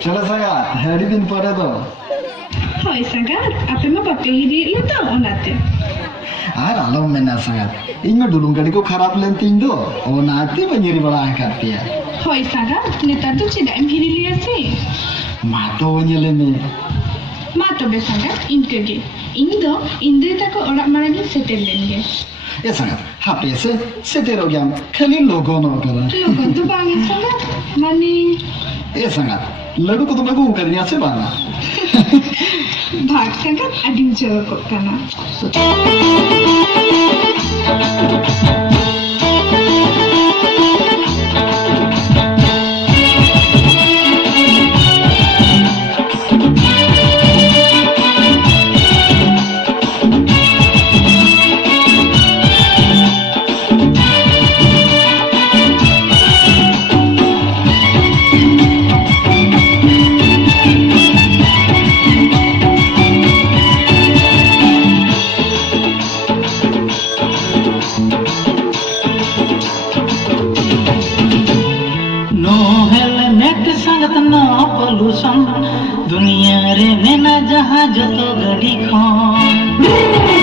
चलो सगात हेडी दिन परे तो होय सगात आपे मा बापे हिरी ले तो ओनाते आर आलो मेना सगात इन में डुलुंग गाड़ी को खराब लेन तीन दो ओनाती बंजरी बड़ा करती है होय सगात नेता तो चिदा एम हिरी लिया से मा तो बंजले में मा तो बे सगात इनके गे इंदे तक ओड़ा मारगी सेटल लेंगे ये सगात हापे से सेटेल हो गया खाली लोगों नो करा लोगों तो बांगे सगात माने ये संगत लड्डू को तो मैं को करनिया से बाना भाग संगत अडिंग जगह को करना दुनिया रे मेना जहाज तो गड़ी खन